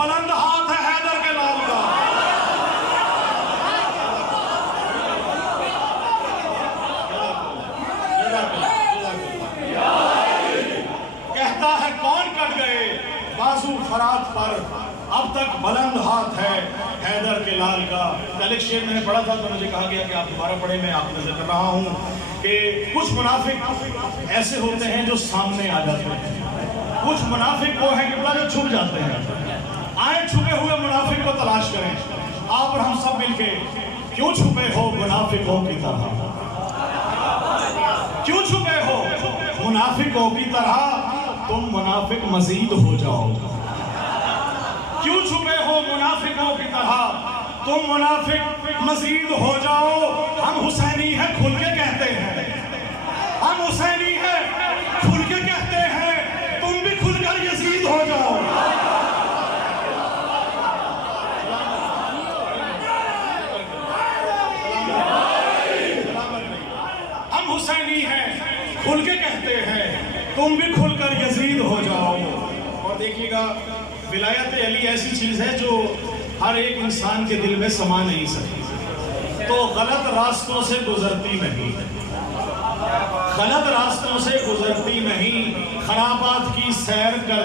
बुलंद हाथ है हैदर के लाल का। कहता है कौन कट गए बाजू फरात पर, अब तक बुलंद हाथ है हैदर के लाल का। कल एक शेर मैंने पढ़ा था तो मुझे कहा गया कि आप दोबारा पढ़े, मैं आपको नजर कर रहा हूँ कि कुछ मुनाफिक ऐसे होते हैं जो सामने आ जाते हैं, कुछ मुनाफिक वो है कि बड़ा जो छुप जाते हैं। आए छुपे हुए मुनाफिक को तलाश करें। आप और हम सब मिलके क्यों छुपे हो मुनाफिकों की तरह, क्यों छुपे हो मुनाफिकों की तरह, तुम मुनाफिक मजीद हो जाओ। क्यों छुपे हो मुनाफिकों की तरह, तुम मुनाफिक मजीद हो जाओ। हम हुसैनी है खुल के कहते हैं, हम हुसैनी है खुल के कहते हैं, तुम भी खुलकर यजीद हो जाओ। हम हुसैनी है खुल के कहते हैं, तुम भी खुलकर यजीद हो जाओ। और देखिएगा विलायत अली ऐसी चीज है जो हर एक इंसान के दिल में समा नहीं सकती, तो गलत रास्तों से गुजरती नहीं, गलत रास्तों से गुजरती नहीं, खराबात की सैर कर